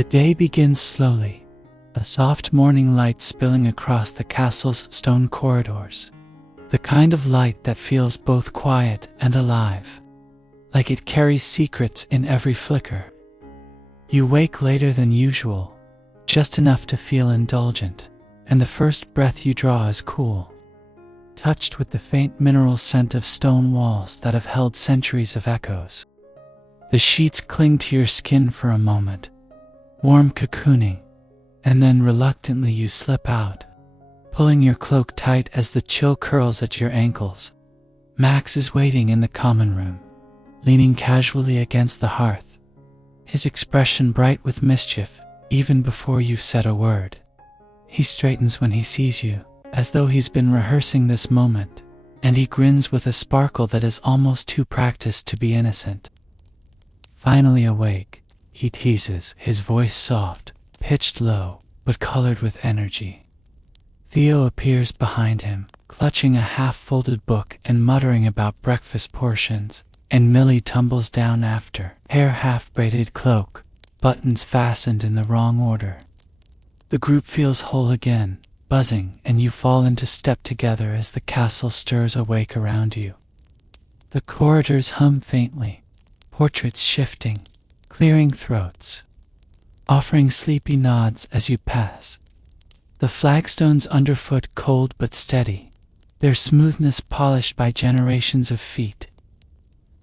The day begins slowly, a soft morning light spilling across the castle's stone corridors. The kind of light that feels both quiet and alive, like it carries secrets in every flicker. You wake later than usual, just enough to feel indulgent, and the first breath you draw is cool, touched with the faint mineral scent of stone walls that have held centuries of echoes. The sheets cling to your skin for a moment, warm cocooning, and then reluctantly you slip out, pulling your cloak tight as the chill curls at your ankles. Max is waiting in the common room, leaning casually against the hearth, his expression bright with mischief even before you've said a word. He straightens when he sees you, as though he's been rehearsing this moment, and he grins with a sparkle that is almost too practiced to be innocent. Finally awake, he teases, his voice soft, pitched low, but colored with energy. Theo appears behind him, clutching a half-folded book and muttering about breakfast portions, and Millie tumbles down after, hair half-braided cloak, buttons fastened in the wrong order. The group feels whole again, buzzing, and you fall into step together as the castle stirs awake around you. The corridors hum faintly, portraits shifting, clearing throats, offering sleepy nods as you pass. The flagstones underfoot cold but steady, their smoothness polished by generations of feet.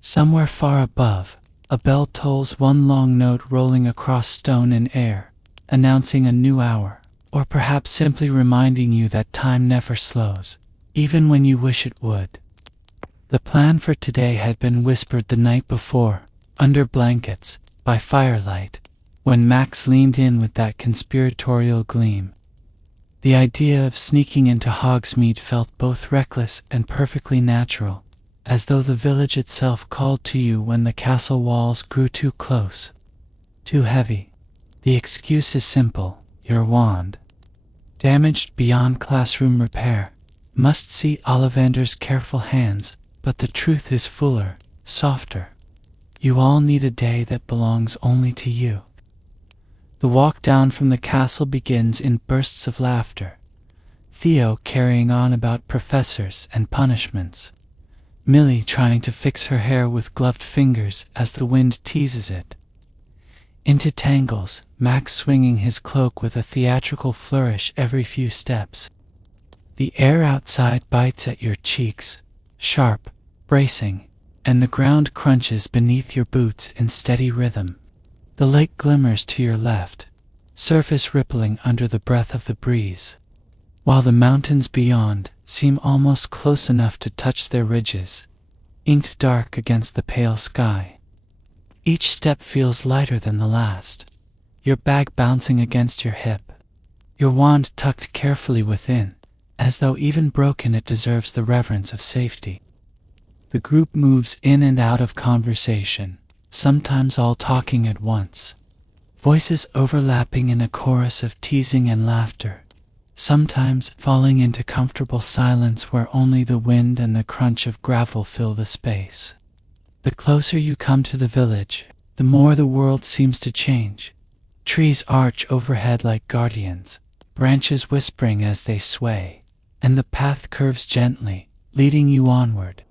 Somewhere far above, a bell tolls one long note rolling across stone and air, announcing a new hour, or perhaps simply reminding you that time never slows, even when you wish it would. The plan for today had been whispered the night before, under blankets, by firelight, when Max leaned in with that conspiratorial gleam. The idea of sneaking into Hogsmeade felt both reckless and perfectly natural, as though the village itself called to you when the castle walls grew too close, too heavy. The excuse is simple: your wand, damaged beyond classroom repair, must see Ollivander's careful hands, but the truth is fuller, softer. You all need a day that belongs only to you. The walk down from the castle begins in bursts of laughter, Theo carrying on about professors and punishments, Millie trying to fix her hair with gloved fingers as the wind teases it. Into tangles, Max swinging his cloak with a theatrical flourish every few steps. The air outside bites at your cheeks, sharp, bracing, and the ground crunches beneath your boots in steady rhythm. The lake glimmers to your left, surface rippling under the breath of the breeze, while the mountains beyond seem almost close enough to touch their ridges, inked dark against the pale sky. Each step feels lighter than the last, your bag bouncing against your hip, your wand tucked carefully within, as though even broken it deserves the reverence of safety. The group moves in and out of conversation, sometimes all talking at once, voices overlapping in a chorus of teasing and laughter, sometimes falling into comfortable silence where only the wind and the crunch of gravel fill the space. The closer you come to the village, the more the world seems to change. Trees arch overhead like guardians, branches whispering as they sway, and the path curves gently, leading you onward.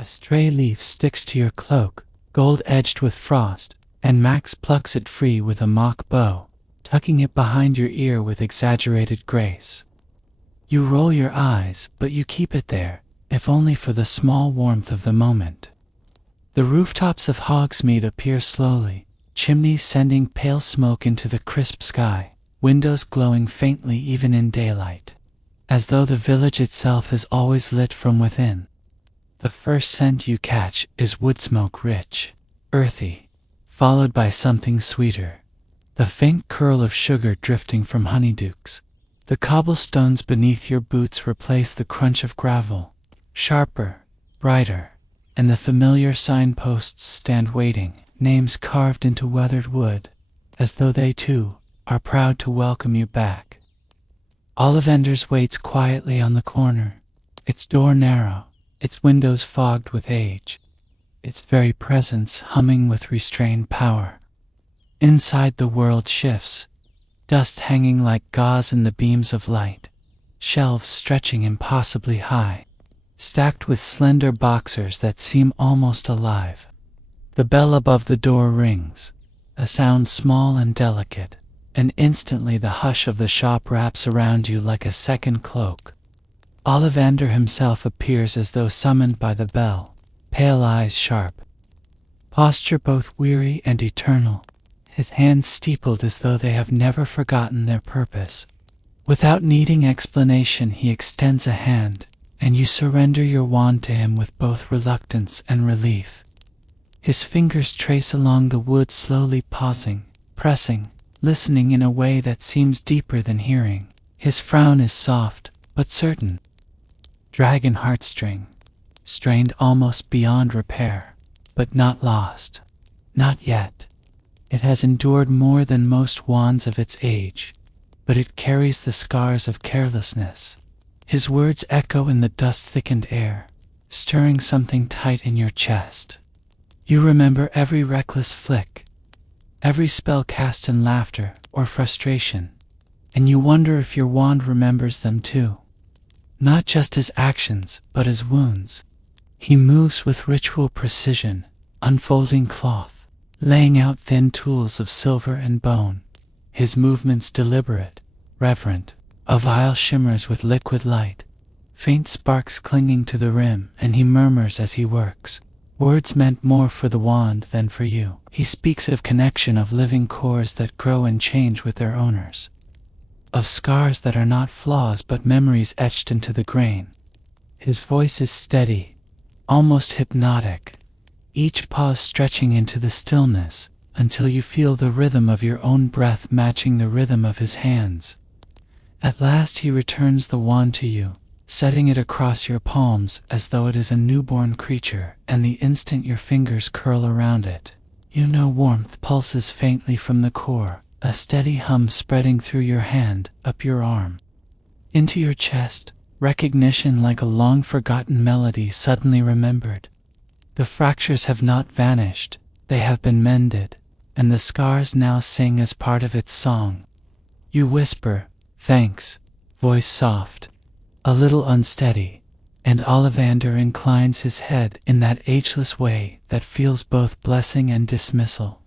A stray leaf sticks to your cloak, gold-edged with frost, and Max plucks it free with a mock bow, tucking it behind your ear with exaggerated grace. You roll your eyes, but you keep it there, if only for the small warmth of the moment. The rooftops of Hogsmeade appear slowly, chimneys sending pale smoke into the crisp sky, windows glowing faintly even in daylight, as though the village itself is always lit from within. The first scent you catch is wood smoke, rich, earthy, followed by something sweeter, the faint curl of sugar drifting from honeydukes. The cobblestones beneath your boots replace the crunch of gravel, sharper, brighter, and the familiar signposts stand waiting, names carved into weathered wood, as though they too are proud to welcome you back. Ollivander's waits quietly on the corner, its door narrow, its windows fogged with age, its very presence humming with restrained power. Inside the world shifts, dust hanging like gauze in the beams of light, shelves stretching impossibly high, stacked with slender boxers that seem almost alive. The bell above the door rings, a sound small and delicate, and instantly the hush of the shop wraps around you like a second cloak. Ollivander himself appears as though summoned by the bell, pale eyes sharp, posture both weary and eternal, his hands steepled as though they have never forgotten their purpose. Without needing explanation, he extends a hand, and you surrender your wand to him with both reluctance and relief. His fingers trace along the wood, slowly pausing, pressing, listening in a way that seems deeper than hearing. His frown is soft, but certain. Dragon heartstring, strained almost beyond repair, but not lost. Not yet. It has endured more than most wands of its age, but it carries the scars of carelessness. His words echo in the dust-thickened air, stirring something tight in your chest. You remember every reckless flick, every spell cast in laughter or frustration, and you wonder if your wand remembers them too. Not just his actions, but his wounds. He moves with ritual precision, unfolding cloth, laying out thin tools of silver and bone. His movements deliberate, reverent. A vial shimmers with liquid light, faint sparks clinging to the rim, and he murmurs as he works. Words meant more for the wand than for you. He speaks of connection, of living cores that grow and change with their owners, of scars that are not flaws but memories etched into the grain. His voice is steady, almost hypnotic, each pause stretching into the stillness, until you feel the rhythm of your own breath matching the rhythm of his hands. At last he returns the wand to you, setting it across your palms as though it is a newborn creature, and the instant your fingers curl around it, you know warmth pulses faintly from the core, a steady hum spreading through your hand, up your arm, into your chest, recognition like a long-forgotten melody suddenly remembered. The fractures have not vanished, they have been mended, and the scars now sing as part of its song. You whisper, "Thanks," voice soft, a little unsteady, and Ollivander inclines his head in that ageless way that feels both blessing and dismissal.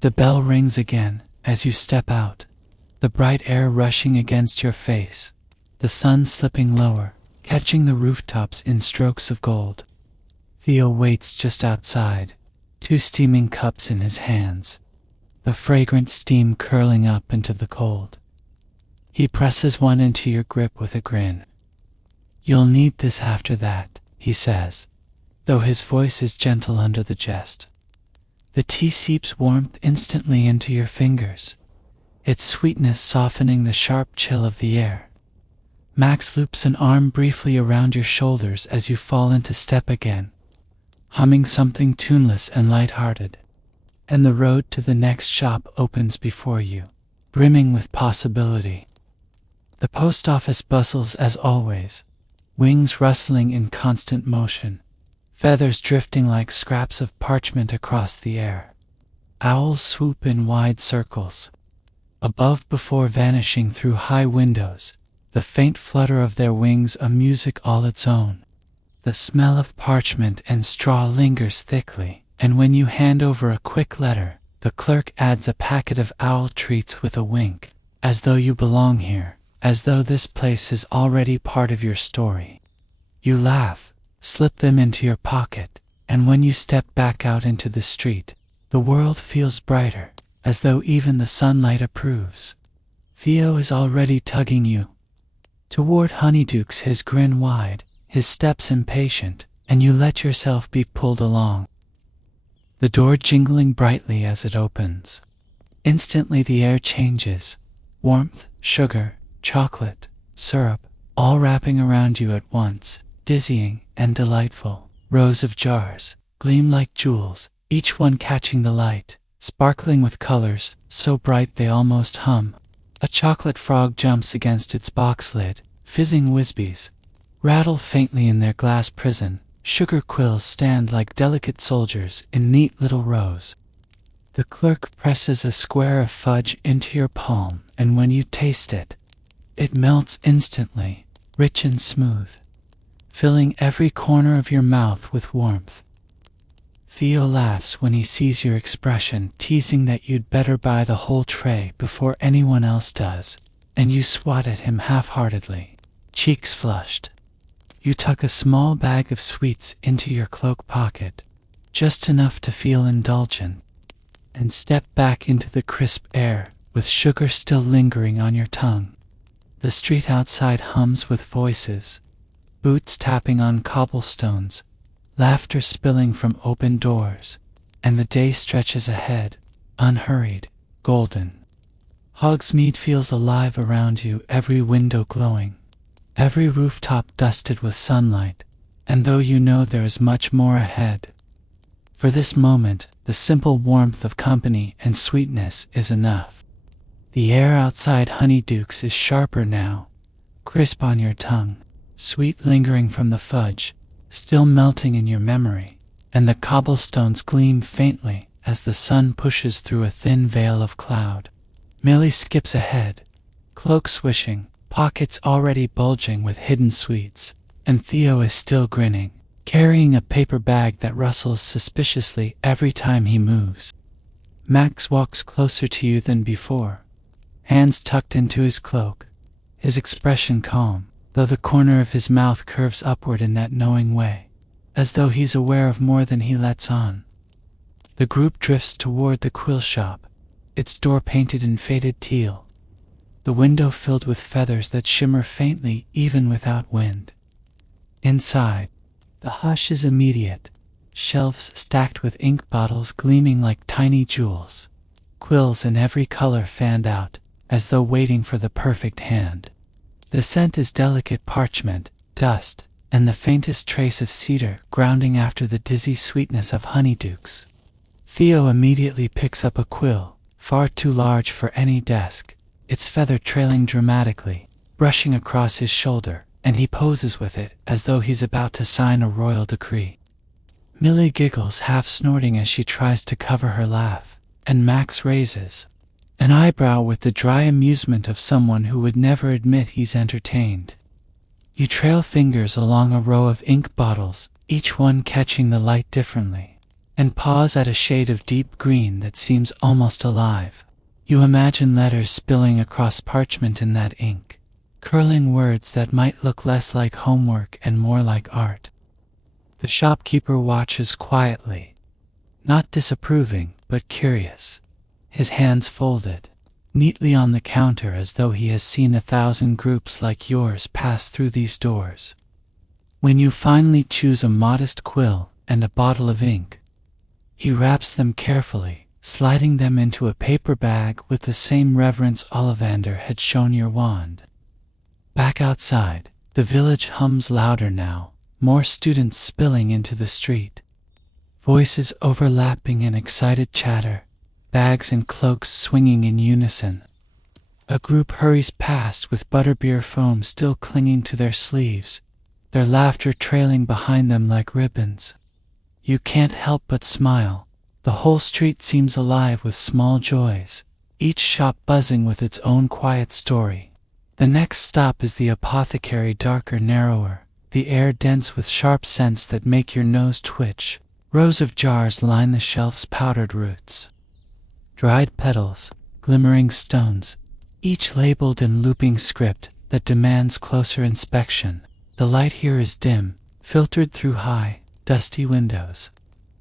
The bell rings again as you step out, the bright air rushing against your face, the sun slipping lower, catching the rooftops in strokes of gold. Theo waits just outside, 2 steaming cups in his hands, the fragrant steam curling up into the cold. He presses one into your grip with a grin. "You'll need this after that," he says, though his voice is gentle under the jest. The tea seeps warmth instantly into your fingers, its sweetness softening the sharp chill of the air. Max loops an arm briefly around your shoulders as you fall into step again, humming something tuneless and light-hearted, and the road to the next shop opens before you, brimming with possibility. The post office bustles as always, wings rustling in constant motion, feathers drifting like scraps of parchment across the air. Owls swoop in wide circles, above before vanishing through high windows, the faint flutter of their wings a music all its own. The smell of parchment and straw lingers thickly, and when you hand over a quick letter, the clerk adds a packet of owl treats with a wink, as though you belong here, as though this place is already part of your story. You laugh, slip them into your pocket, and when you step back out into the street, the world feels brighter, as though even the sunlight approves. Theo is already tugging you toward Honeydukes, his grin wide, his steps impatient, and you let yourself be pulled along, the door jingling brightly as it opens. Instantly the air changes, warmth, sugar, chocolate, syrup, all wrapping around you at once, dizzying and delightful. Rows of jars gleam like jewels, each one catching the light, sparkling with colors so bright they almost hum. A chocolate frog jumps against its box lid, fizzing Whizbees rattle faintly in their glass prison. Sugar quills stand like delicate soldiers in neat little rows. The clerk presses a square of fudge into your palm, and when you taste it, it melts instantly, rich and smooth, filling every corner of your mouth with warmth. Theo laughs when he sees your expression, teasing that you'd better buy the whole tray before anyone else does, and you swat at him half-heartedly, cheeks flushed. You tuck a small bag of sweets into your cloak pocket, just enough to feel indulgent, and step back into the crisp air, with sugar still lingering on your tongue. The street outside hums with voices, boots tapping on cobblestones, laughter spilling from open doors, and the day stretches ahead, unhurried, golden. Hogsmeade feels alive around you, every window glowing, every rooftop dusted with sunlight, and though you know there is much more ahead, for this moment, the simple warmth of company and sweetness is enough. The air outside Honeydukes is sharper now, crisp on your tongue, sweet lingering from the fudge, still melting in your memory, and the cobblestones gleam faintly as the sun pushes through a thin veil of cloud. Millie skips ahead, cloak swishing, pockets already bulging with hidden sweets, and Theo is still grinning, carrying a paper bag that rustles suspiciously every time he moves. Max walks closer to you than before, hands tucked into his cloak, his expression calm, though the corner of his mouth curves upward in that knowing way, as though he's aware of more than he lets on. The group drifts toward the quill shop, its door painted in faded teal, the window filled with feathers that shimmer faintly even without wind. Inside, the hush is immediate, shelves stacked with ink bottles gleaming like tiny jewels, quills in every color fanned out, as though waiting for the perfect hand. The scent is delicate parchment, dust, and the faintest trace of cedar grounding after the dizzy sweetness of Honeydukes. Theo immediately picks up a quill, far too large for any desk, its feather trailing dramatically, brushing across his shoulder, and he poses with it as though he's about to sign a royal decree. Millie giggles, half snorting as she tries to cover her laugh, and Max raises an eyebrow with the dry amusement of someone who would never admit he's entertained. You trail fingers along a row of ink bottles, each one catching the light differently, and pause at a shade of deep green that seems almost alive. You imagine letters spilling across parchment in that ink, curling words that might look less like homework and more like art. The shopkeeper watches quietly, not disapproving, but curious, his hands folded neatly on the counter as though he has seen 1,000 groups like yours pass through these doors. When you finally choose a modest quill and a bottle of ink, he wraps them carefully, sliding them into a paper bag with the same reverence Ollivander had shown your wand. Back outside, the village hums louder now, more students spilling into the street, voices overlapping in excited chatter, bags and cloaks swinging in unison. A group hurries past with butterbeer foam still clinging to their sleeves, their laughter trailing behind them like ribbons. You can't help but smile. The whole street seems alive with small joys, each shop buzzing with its own quiet story. The next stop is the apothecary, darker, narrower, the air dense with sharp scents that make your nose twitch. Rows of jars line the shelves, powdered roots, dried petals, glimmering stones, each labeled in looping script that demands closer inspection. The light here is dim, filtered through high, dusty windows,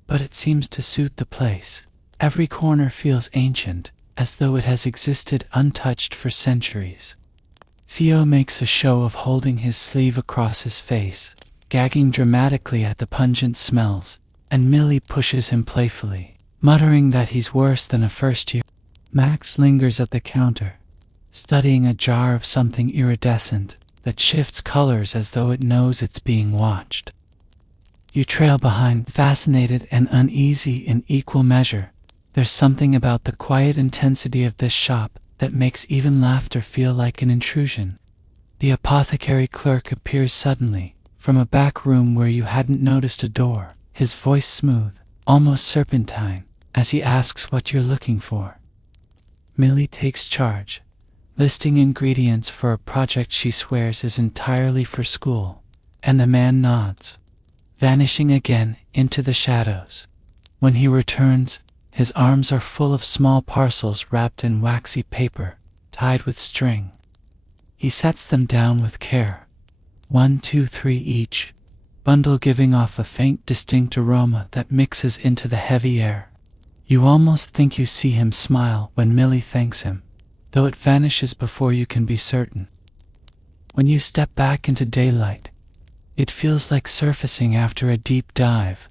but it seems to suit the place. Every corner feels ancient, as though it has existed untouched for centuries. Theo makes a show of holding his sleeve across his face, gagging dramatically at the pungent smells, and Millie pushes him playfully, muttering that he's worse than a first year. Max lingers at the counter, studying a jar of something iridescent that shifts colors as though it knows it's being watched. You trail behind, fascinated and uneasy in equal measure. There's something about the quiet intensity of this shop that makes even laughter feel like an intrusion. The apothecary clerk appears suddenly, from a back room where you hadn't noticed a door, his voice smooth, almost serpentine, as he asks what you're looking for. Millie takes charge, listing ingredients for a project she swears is entirely for school, and the man nods, vanishing again into the shadows. When he returns, his arms are full of small parcels wrapped in waxy paper, tied with string. He sets them down with care, 1, 2, 3 each, bundle giving off a faint, distinct aroma that mixes into the heavy air. You almost think you see him smile when Millie thanks him, though it vanishes before you can be certain. When you step back into daylight, it feels like surfacing after a deep dive,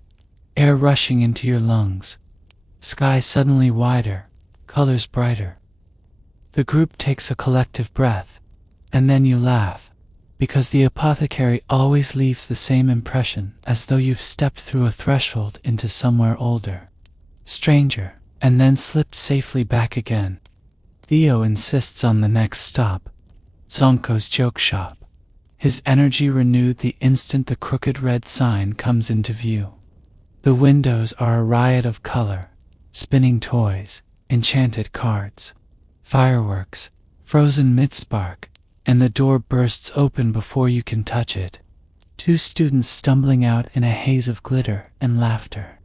air rushing into your lungs, sky suddenly wider, colors brighter. The group takes a collective breath, and then you laugh, because the apothecary always leaves the same impression, as though you've stepped through a threshold into somewhere older, stranger, and then slipped safely back again. Theo insists on the next stop, Zonko's joke shop, his energy renewed the instant the crooked red sign comes into view. The windows are a riot of color, spinning toys, enchanted cards, fireworks, frozen mid-spark, and the door bursts open before you can touch it. 2 students stumbling out in a haze of glitter and laughter.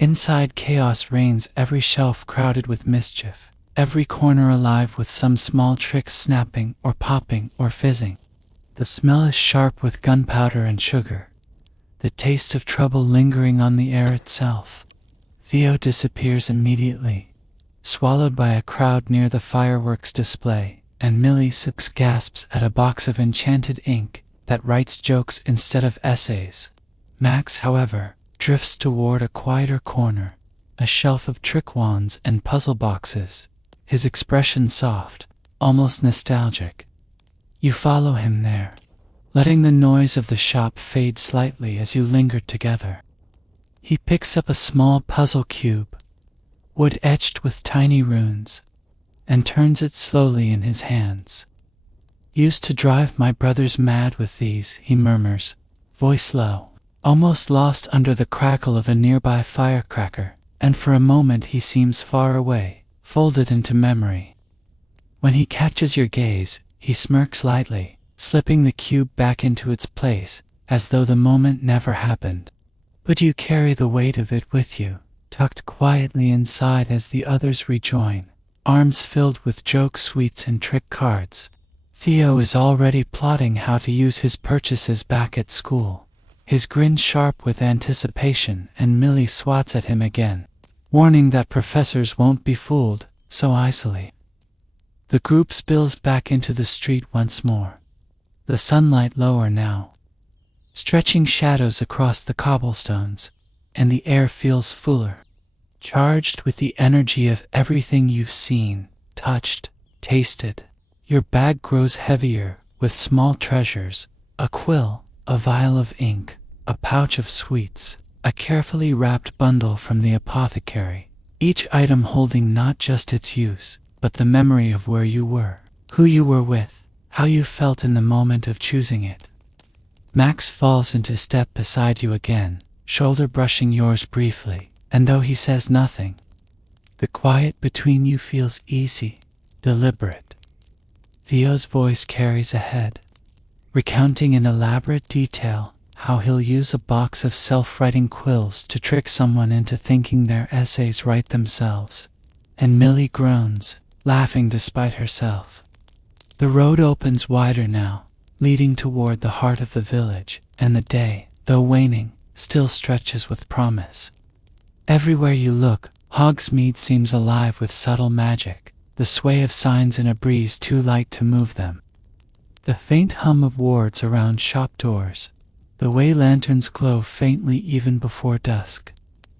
Inside, chaos reigns, every shelf crowded with mischief, every corner alive with some small trick snapping or popping or fizzing. The smell is sharp with gunpowder and sugar, the taste of trouble lingering on the air itself. Theo disappears immediately, swallowed by a crowd near the fireworks display, and Millie sips gasps at a box of enchanted ink that writes jokes instead of essays. Max, however, drifts toward a quieter corner, a shelf of trick wands and puzzle boxes, his expression soft, almost nostalgic. You follow him there, letting the noise of the shop fade slightly as you linger together. He picks up a small puzzle cube, wood etched with tiny runes, and turns it slowly in his hands. Used to drive my brothers mad with these, he murmurs, voice low, almost lost under the crackle of a nearby firecracker, and for a moment he seems far away, folded into memory. When he catches your gaze, he smirks lightly, slipping the cube back into its place, as though the moment never happened. But you carry the weight of it with you, tucked quietly inside as the others rejoin, arms filled with joke sweets and trick cards. Theo is already plotting how to use his purchases back at school, his grin sharp with anticipation, and Millie swats at him again, warning that professors won't be fooled so easily. The group spills back into the street once more, the sunlight lower now, stretching shadows across the cobblestones, and the air feels fuller, charged with the energy of everything you've seen, touched, tasted. Your bag grows heavier with small treasures, a quill, a vial of ink, a pouch of sweets, a carefully wrapped bundle from the apothecary, each item holding not just its use, but the memory of where you were, who you were with, how you felt in the moment of choosing it. Max falls into step beside you again, shoulder brushing yours briefly, and though he says nothing, the quiet between you feels easy, deliberate. Theo's voice carries ahead, recounting in elaborate detail how he'll use a box of self-writing quills to trick someone into thinking their essays write themselves, and Millie groans, laughing despite herself. The road opens wider now, leading toward the heart of the village, and the day, though waning, still stretches with promise. Everywhere you look, Hogsmeade seems alive with subtle magic, the sway of signs in a breeze too light to move them, the faint hum of wards around shop doors, the way lanterns glow faintly even before dusk.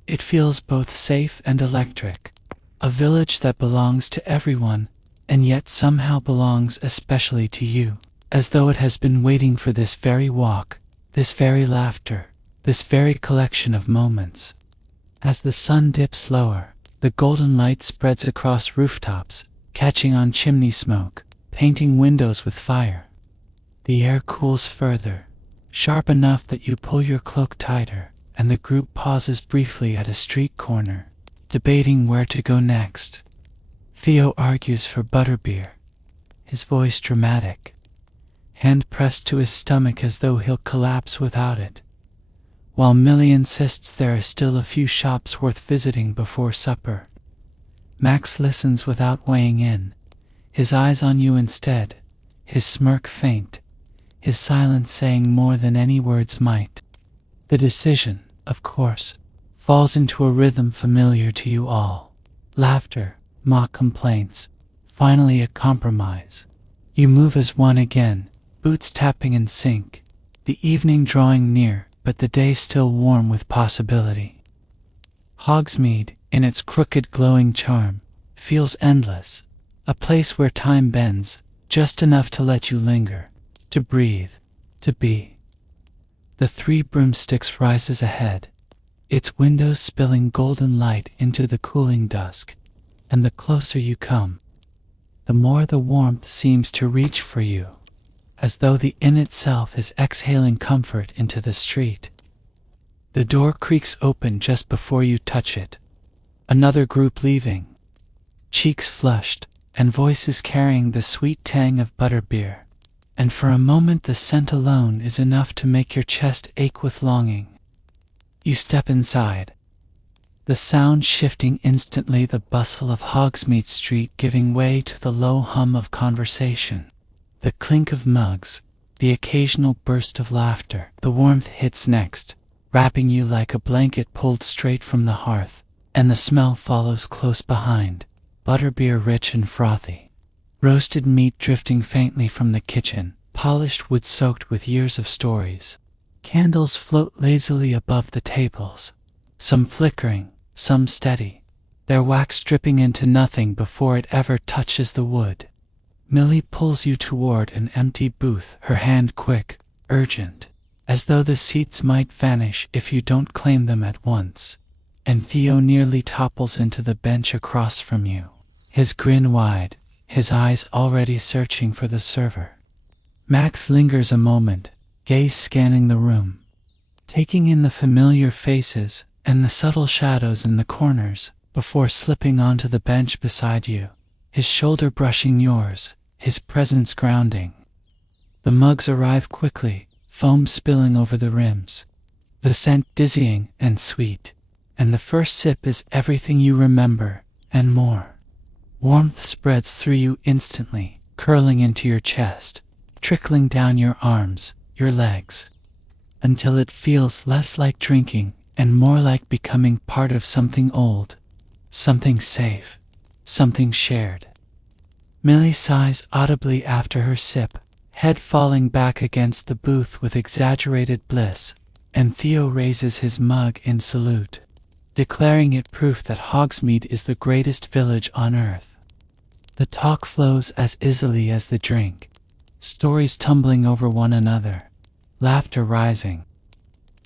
It feels both safe and electric, a village that belongs to everyone, and yet somehow belongs especially to you, as though it has been waiting for this very walk, this very laughter, this very collection of moments. As the sun dips lower, the golden light spreads across rooftops, catching on chimney smoke, painting windows with fire. The air cools further, sharp enough that you pull your cloak tighter, and the group pauses briefly at a street corner, debating where to go next. Theo argues for butterbeer, his voice dramatic, hand pressed to his stomach as though he'll collapse without it, while Millie insists there are still a few shops worth visiting before supper. Max listens without weighing in, his eyes on you instead, his smirk faint, his silence saying more than any words might. The decision, of course, falls into a rhythm familiar to you all. Laughter, mock complaints, finally a compromise. You move as one again, boots tapping in sync, the evening drawing near, but the day still warm with possibility. Hogsmeade, in its crooked glowing charm, feels endless, a place where time bends, just enough to let you linger, to breathe, to be. The Three Broomsticks rises ahead, its windows spilling golden light into the cooling dusk, and the closer you come, the more the warmth seems to reach for you, as though the inn itself is exhaling comfort into the street. The door creaks open just before you touch it. Another group leaving, cheeks flushed, and voices carrying the sweet tang of butterbeer, and for a moment the scent alone is enough to make your chest ache with longing. You step inside, the sound shifting instantly, the bustle of Hogsmeade Street giving way to the low hum of conversation, the clink of mugs, the occasional burst of laughter. The warmth hits next, wrapping you like a blanket pulled straight from the hearth, and the smell follows close behind, butterbeer rich and frothy, roasted meat drifting faintly from the kitchen, polished wood soaked with years of stories. Candles float lazily above the tables, some flickering, some steady, their wax dripping into nothing before it ever touches the wood. Millie pulls you toward an empty booth, her hand quick, urgent, as though the seats might vanish if you don't claim them at once, and Theo nearly topples into the bench across from you, his grin wide, his eyes already searching for the server. Max lingers a moment, gaze scanning the room, taking in the familiar faces and the subtle shadows in the corners, before slipping onto the bench beside you, his shoulder brushing yours, his presence grounding. The mugs arrive quickly, foam spilling over the rims, the scent dizzying and sweet, and the first sip is everything you remember, and more. Warmth spreads through you instantly, curling into your chest, trickling down your arms, your legs, until it feels less like drinking and more like becoming part of something old, something safe, something shared. Millie sighs audibly after her sip, head falling back against the booth with exaggerated bliss, and Theo raises his mug in salute, declaring it proof that Hogsmeade is the greatest village on earth. The talk flows as easily as the drink, stories tumbling over one another, laughter rising,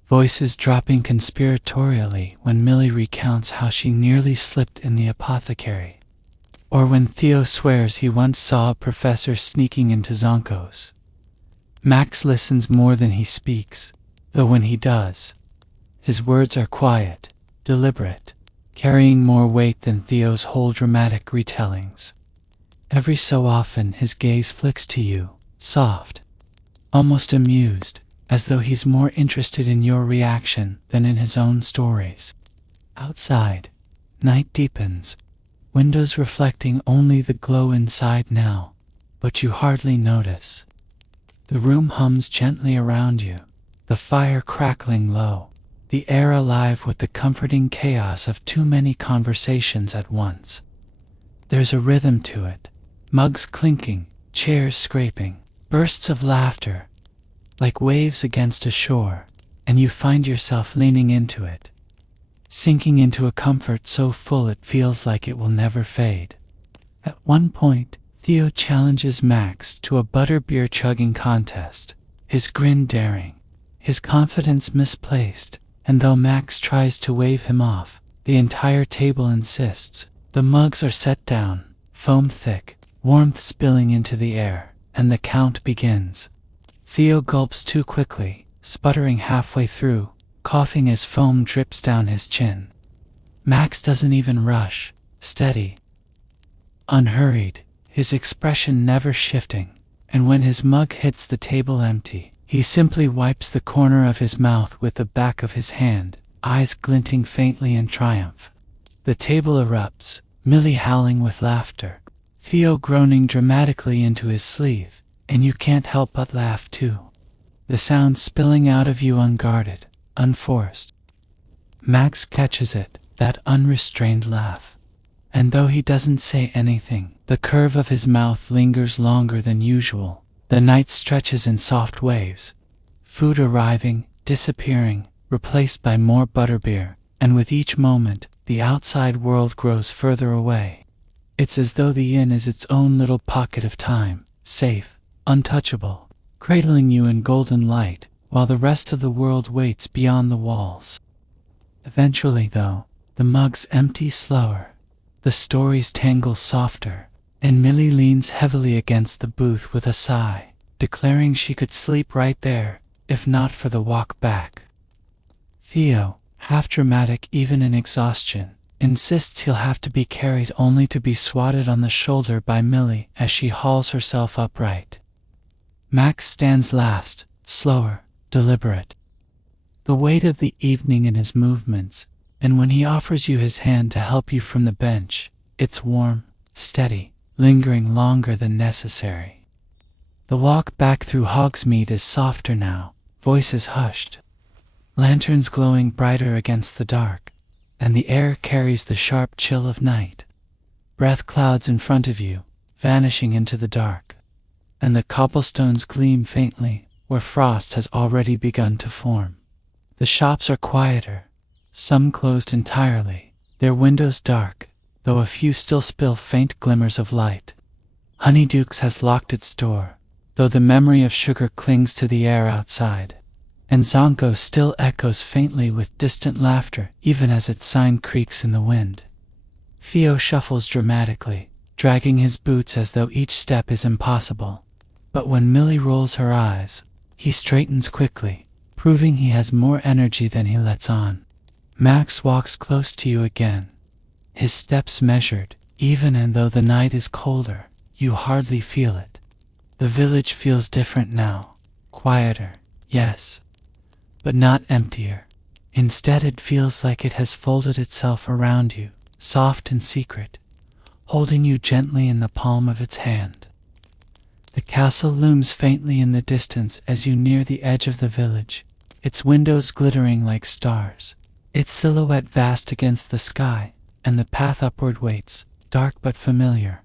voices dropping conspiratorially when Millie recounts how she nearly slipped in the apothecary, or when Theo swears he once saw a professor sneaking into Zonko's. Max listens more than he speaks, though when he does, his words are quiet, deliberate, carrying more weight than Theo's whole dramatic retellings. Every so often his gaze flicks to you, soft, almost amused, as though he's more interested in your reaction than in his own stories. Outside, night deepens, windows reflecting only the glow inside now, but you hardly notice. The room hums gently around you, the fire crackling low, the air alive with the comforting chaos of too many conversations at once. There's a rhythm to it, mugs clinking, chairs scraping, bursts of laughter, like waves against a shore, and you find yourself leaning into it, sinking into a comfort so full it feels like it will never fade. At one point, Theo challenges Max to a butterbeer chugging contest, his grin daring, his confidence misplaced, and though Max tries to wave him off, the entire table insists. The mugs are set down, foam thick, warmth spilling into the air, and the count begins. Theo gulps too quickly, sputtering halfway through, coughing as foam drips down his chin. Max doesn't even rush, steady, unhurried, his expression never shifting, and when his mug hits the table empty, he simply wipes the corner of his mouth with the back of his hand, eyes glinting faintly in triumph. The table erupts, Millie howling with laughter, Theo groaning dramatically into his sleeve, and you can't help but laugh too. The sound spilling out of you unguarded, unforced. Max catches it, that unrestrained laugh. And though he doesn't say anything, the curve of his mouth lingers longer than usual. The night stretches in soft waves. Food arriving, disappearing, replaced by more butterbeer, and with each moment, the outside world grows further away. It's as though the inn is its own little pocket of time, safe, untouchable, cradling you in golden light, while the rest of the world waits beyond the walls. Eventually, though, the mugs empty slower, the stories tangle softer, and Millie leans heavily against the booth with a sigh, declaring she could sleep right there, if not for the walk back. Theo, half dramatic even in exhaustion, insists he'll have to be carried only to be swatted on the shoulder by Millie as she hauls herself upright. Max stands last, slower, deliberate. The weight of the evening in his movements, and when he offers you his hand to help you from the bench, it's warm, steady, lingering longer than necessary. The walk back through Hogsmeade is softer now, voices hushed, lanterns glowing brighter against the dark, and the air carries the sharp chill of night. Breath clouds in front of you, vanishing into the dark, and the cobblestones gleam faintly where frost has already begun to form. The shops are quieter, some closed entirely, their windows dark, though a few still spill faint glimmers of light. Honeyduke's has locked its door, though the memory of sugar clings to the air outside, and Zonko still echoes faintly with distant laughter even as its sign creaks in the wind. Theo shuffles dramatically, dragging his boots as though each step is impossible. But when Millie rolls her eyes, he straightens quickly, proving he has more energy than he lets on. Max walks close to you again, his steps measured, even and though the night is colder, you hardly feel it. The village feels different now, quieter, yes, but not emptier. Instead, it feels like it has folded itself around you, soft and secret, holding you gently in the palm of its hand. The castle looms faintly in the distance as you near the edge of the village, its windows glittering like stars, its silhouette vast against the sky, and the path upward waits, dark but familiar.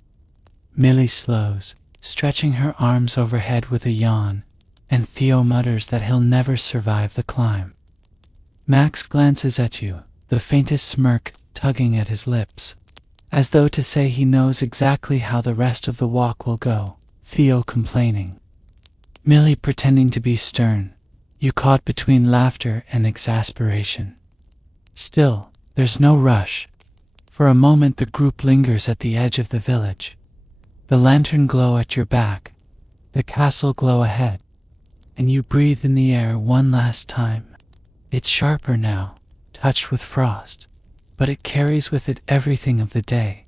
Millie slows, stretching her arms overhead with a yawn, and Theo mutters that he'll never survive the climb. Max glances at you, the faintest smirk tugging at his lips, as though to say he knows exactly how the rest of the walk will go, Theo complaining. Millie pretending to be stern, you caught between laughter and exasperation. Still, there's no rush. For a moment the group lingers at the edge of the village. The lantern glow at your back, the castle glow ahead, and you breathe in the air one last time. It's sharper now, touched with frost, but it carries with it everything of the day.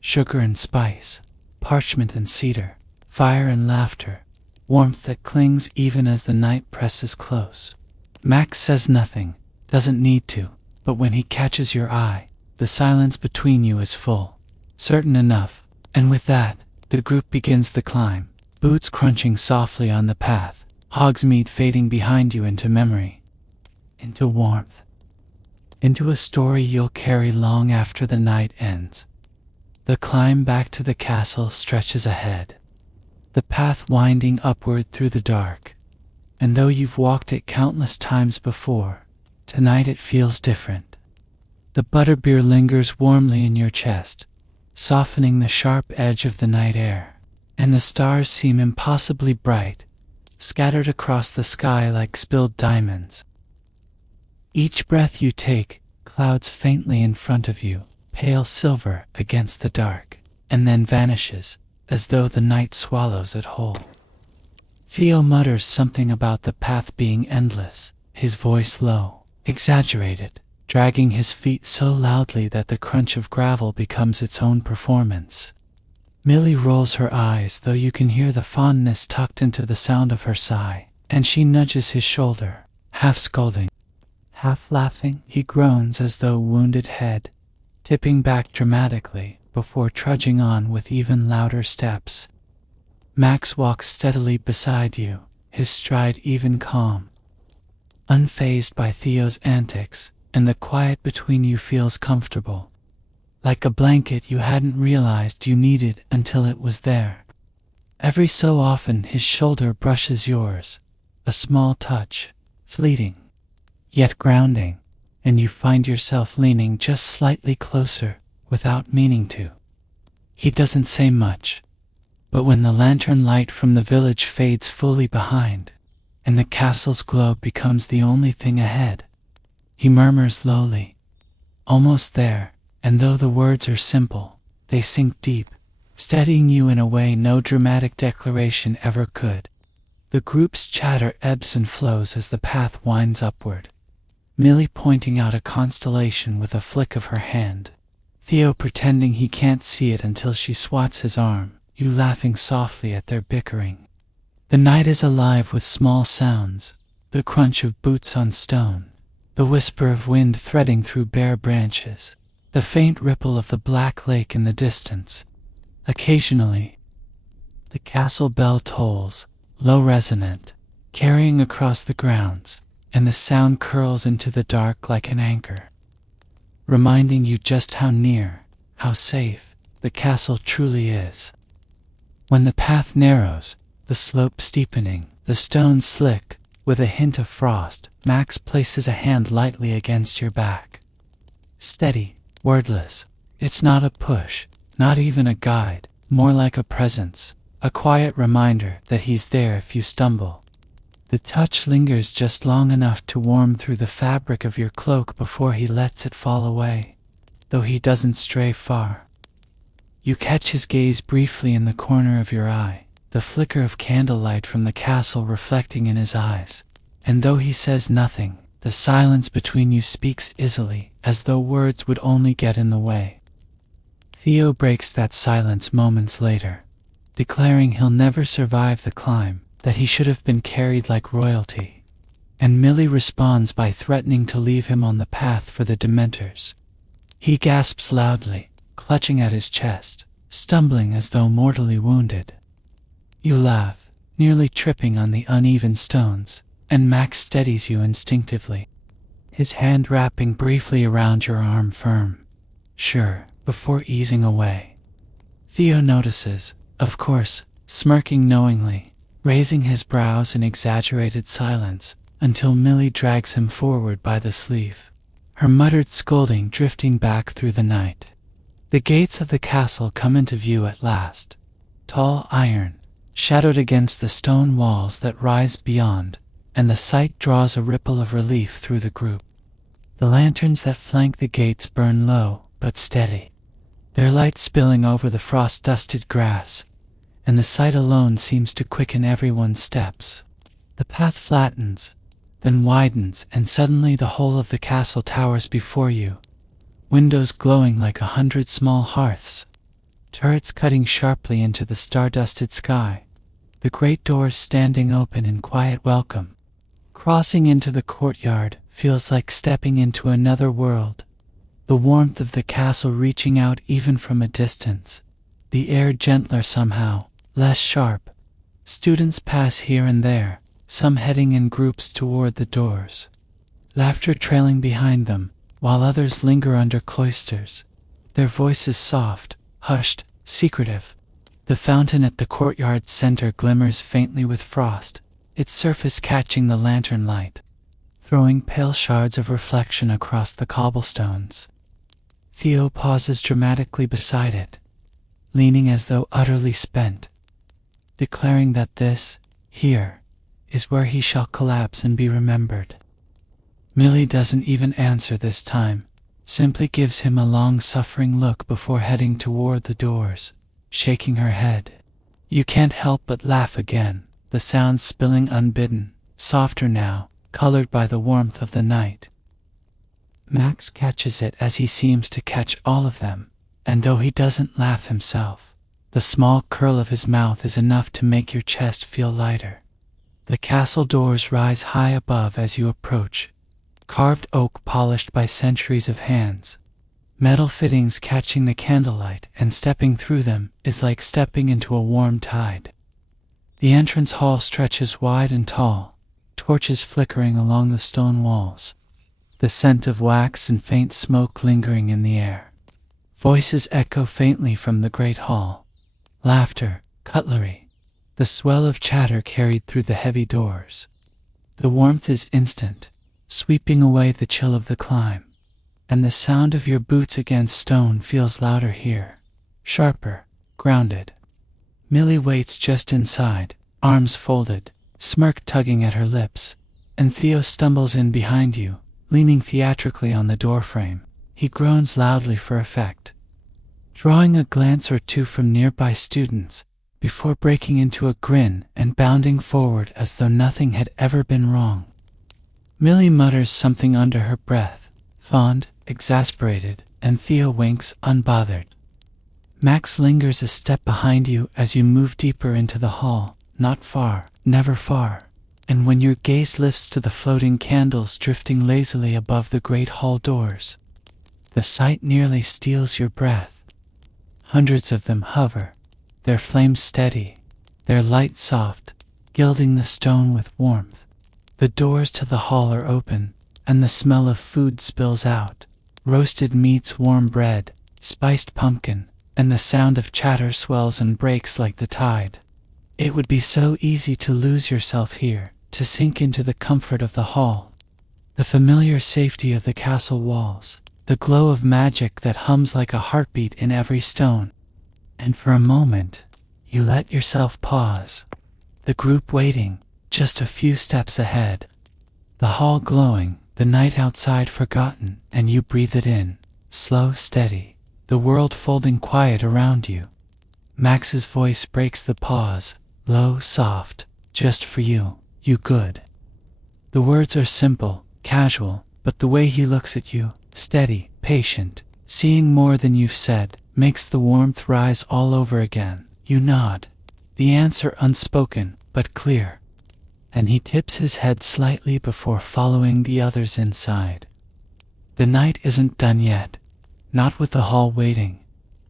Sugar and spice, parchment and cedar, fire and laughter, warmth that clings even as the night presses close. Max says nothing, doesn't need to, but when he catches your eye, the silence between you is full, certain enough, and with that, the group begins the climb, boots crunching softly on the path, Hogsmeade fading behind you into memory, into warmth, into a story you'll carry long after the night ends. The climb back to the castle stretches ahead, the path winding upward through the dark, and though you've walked it countless times before, tonight it feels different. The butterbeer lingers warmly in your chest, softening the sharp edge of the night air, and the stars seem impossibly bright, scattered across the sky like spilled diamonds. Each breath you take clouds faintly in front of you, pale silver against the dark, and then vanishes, as though the night swallows it whole. Theo mutters something about the path being endless, his voice low, exaggerated, dragging his feet so loudly that the crunch of gravel becomes its own performance. Millie rolls her eyes, though you can hear the fondness tucked into the sound of her sigh, and she nudges his shoulder, half scolding, half laughing. He groans as though wounded head, tipping back dramatically before trudging on with even louder steps. Max walks steadily beside you, his stride even calm, unfazed by Theo's antics, and the quiet between you feels comfortable, like a blanket you hadn't realized you needed until it was there. Every so often his shoulder brushes yours, a small touch, fleeting, yet grounding, and you find yourself leaning just slightly closer without meaning to. He doesn't say much, but when the lantern light from the village fades fully behind, and the castle's glow becomes the only thing ahead, he murmurs lowly, "Almost there," and though the words are simple, they sink deep, steadying you in a way no dramatic declaration ever could. The group's chatter ebbs and flows as the path winds upward, Millie pointing out a constellation with a flick of her hand, Theo pretending he can't see it until she swats his arm, you laughing softly at their bickering. The night is alive with small sounds, the crunch of boots on stone, the whisper of wind threading through bare branches, the faint ripple of the black lake in the distance. Occasionally, the castle bell tolls, low resonant, carrying across the grounds, and the sound curls into the dark like an anchor, reminding you just how near, how safe, the castle truly is. When the path narrows, the slope steepening, the stones slick, with a hint of frost, Max places a hand lightly against your back. Steady, wordless. It's not a push, not even a guide, more like a presence, a quiet reminder that he's there if you stumble. The touch lingers just long enough to warm through the fabric of your cloak before he lets it fall away, though he doesn't stray far. You catch his gaze briefly in the corner of your eye, the flicker of candlelight from the castle reflecting in his eyes, and though he says nothing, the silence between you speaks easily, as though words would only get in the way. Theo breaks that silence moments later, declaring he'll never survive the climb, that he should have been carried like royalty, and Millie responds by threatening to leave him on the path for the Dementors. He gasps loudly, clutching at his chest, stumbling as though mortally wounded. You laugh, nearly tripping on the uneven stones, and Max steadies you instinctively, his hand wrapping briefly around your arm firm, sure, before easing away. Theo notices, of course, smirking knowingly, raising his brows in exaggerated silence, until Millie drags him forward by the sleeve, her muttered scolding drifting back through the night. The gates of the castle come into view at last, tall iron, shadowed against the stone walls that rise beyond, and the sight draws a ripple of relief through the group. The lanterns that flank the gates burn low but steady, their light spilling over the frost-dusted grass, and the sight alone seems to quicken everyone's steps. The path flattens, then widens, and suddenly the whole of the castle towers before you, windows glowing like 100 small hearths, turrets cutting sharply into the star-dusted sky, the great doors standing open in quiet welcome. Crossing into the courtyard feels like stepping into another world, the warmth of the castle reaching out even from a distance, the air gentler somehow, less sharp. Students pass here and there, some heading in groups toward the doors, laughter trailing behind them, while others linger under cloisters, their voices soft, hushed, secretive. The fountain at the courtyard's center glimmers faintly with frost, its surface catching the lantern light, throwing pale shards of reflection across the cobblestones. Theo pauses dramatically beside it, leaning as though utterly spent, declaring that this, here, is where he shall collapse and be remembered. Millie doesn't even answer this time, simply gives him a long-suffering look before heading toward the doors, shaking her head. You can't help but laugh again, the sounds spilling unbidden, softer now, colored by the warmth of the night. Max catches it as he seems to catch all of them, and though he doesn't laugh himself, the small curl of his mouth is enough to make your chest feel lighter. The castle doors rise high above as you approach, carved oak polished by centuries of hands. Metal fittings catching the candlelight, and stepping through them is like stepping into a warm tide. The entrance hall stretches wide and tall, torches flickering along the stone walls, the scent of wax and faint smoke lingering in the air. Voices echo faintly from the great hall. Laughter, cutlery, the swell of chatter carried through the heavy doors. The warmth is instant, sweeping away the chill of the climb, and the sound of your boots against stone feels louder here, sharper, grounded. Millie waits just inside, arms folded, smirk tugging at her lips, and Theo stumbles in behind you, leaning theatrically on the doorframe. He groans loudly for effect, drawing a glance or two from nearby students, before breaking into a grin and bounding forward as though nothing had ever been wrong. Millie mutters something under her breath, fond, exasperated, and Theo winks, unbothered. Max lingers a step behind you as you move deeper into the hall, not far, never far, and when your gaze lifts to the floating candles drifting lazily above the great hall doors, the sight nearly steals your breath. Hundreds of them hover, their flames steady, their light soft, gilding the stone with warmth. The doors to the hall are open, and the smell of food spills out. Roasted meats, warm bread, spiced pumpkin, and the sound of chatter swells and breaks like the tide. It would be so easy to lose yourself here, to sink into the comfort of the hall, the familiar safety of the castle walls, the glow of magic that hums like a heartbeat in every stone. And for a moment, you let yourself pause. The group waiting, just a few steps ahead. The hall glowing, the night outside forgotten, and you breathe it in, slow, steady, the world folding quiet around you. Max's voice breaks the pause, low, soft, just for you, you good. The words are simple, casual, but the way he looks at you, steady, patient, seeing more than you've said, makes the warmth rise all over again. You nod, the answer unspoken, but clear, and he tips his head slightly before following the others inside. The night isn't done yet, not with the hall waiting,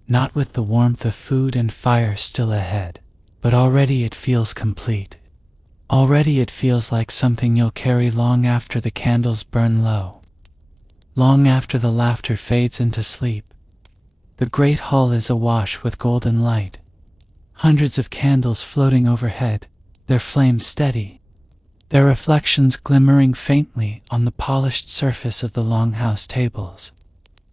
not with the warmth of food and fire still ahead, but already it feels complete. Already it feels like something you'll carry long after the candles burn low, long after the laughter fades into sleep. The great hall is awash with golden light, hundreds of candles floating overhead, their flames steady, their reflections glimmering faintly on the polished surface of the longhouse tables.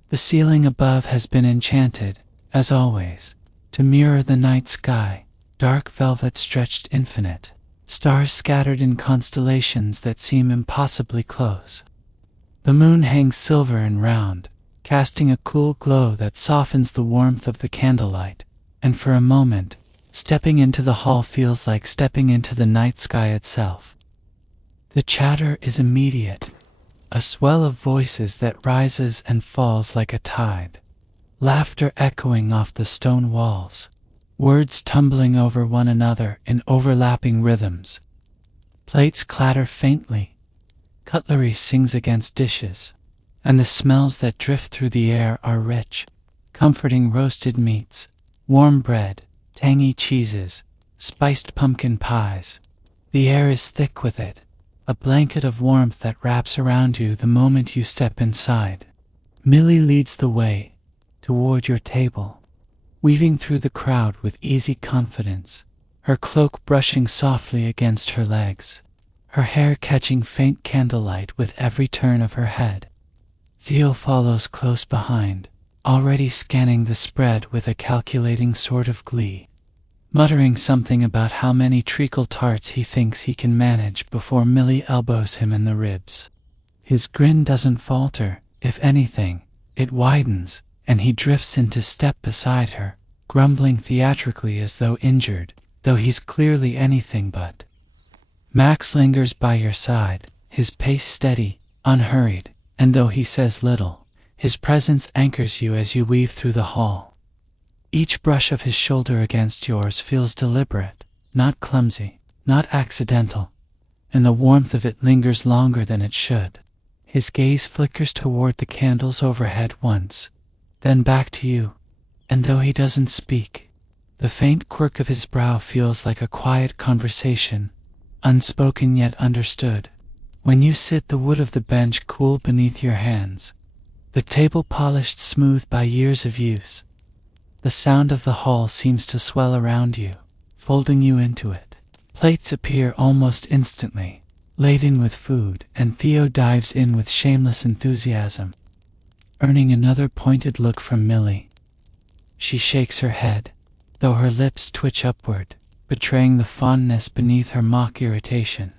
The ceiling above has been enchanted, as always, to mirror the night sky, dark velvet stretched infinite, stars scattered in constellations that seem impossibly close. The moon hangs silver and round, casting a cool glow that softens the warmth of the candlelight, and for a moment, stepping into the hall feels like stepping into the night sky itself. The chatter is immediate, a swell of voices that rises and falls like a tide, laughter echoing off the stone walls, words tumbling over one another in overlapping rhythms. Plates clatter faintly, cutlery sings against dishes, and the smells that drift through the air are rich, comforting roasted meats, warm bread, tangy cheeses, spiced pumpkin pies. The air is thick with it, a blanket of warmth that wraps around you the moment you step inside. Millie leads the way toward your table, weaving through the crowd with easy confidence, her cloak brushing softly against her legs, her hair catching faint candlelight with every turn of her head. Theo follows close behind, already scanning the spread with a calculating sort of glee, muttering something about how many treacle tarts he thinks he can manage before Millie elbows him in the ribs. His grin doesn't falter, if anything, it widens, and he drifts into step beside her, grumbling theatrically as though injured, though he's clearly anything but. Max lingers by your side, his pace steady, unhurried, and though he says little, his presence anchors you as you weave through the hall. Each brush of his shoulder against yours feels deliberate, not clumsy, not accidental, and the warmth of it lingers longer than it should. His gaze flickers toward the candles overhead once, then back to you, and though he doesn't speak, the faint quirk of his brow feels like a quiet conversation, unspoken yet understood. When you sit, the wood of the bench cool beneath your hands, the table polished smooth by years of use. The sound of the hall seems to swell around you, folding you into it. Plates appear almost instantly, laden with food, and Theo dives in with shameless enthusiasm, earning another pointed look from Millie. She shakes her head, though her lips twitch upward, betraying the fondness beneath her mock irritation.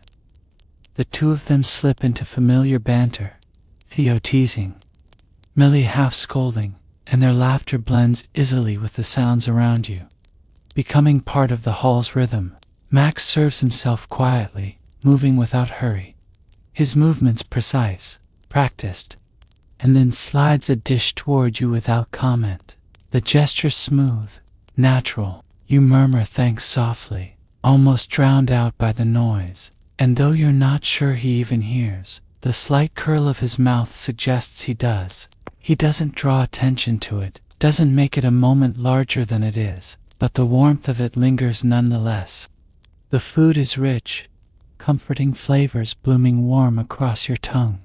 The two of them slip into familiar banter, Theo teasing, Millie half scolding, and their laughter blends easily with the sounds around you, becoming part of the hall's rhythm. Max serves himself quietly, moving without hurry, his movements precise, practiced, and then slides a dish toward you without comment. The gesture smooth, natural. You murmur thanks softly, almost drowned out by the noise, and though you're not sure he even hears, the slight curl of his mouth suggests he does. He doesn't draw attention to it, doesn't make it a moment larger than it is, but the warmth of it lingers nonetheless. The food is rich, comforting flavors blooming warm across your tongue.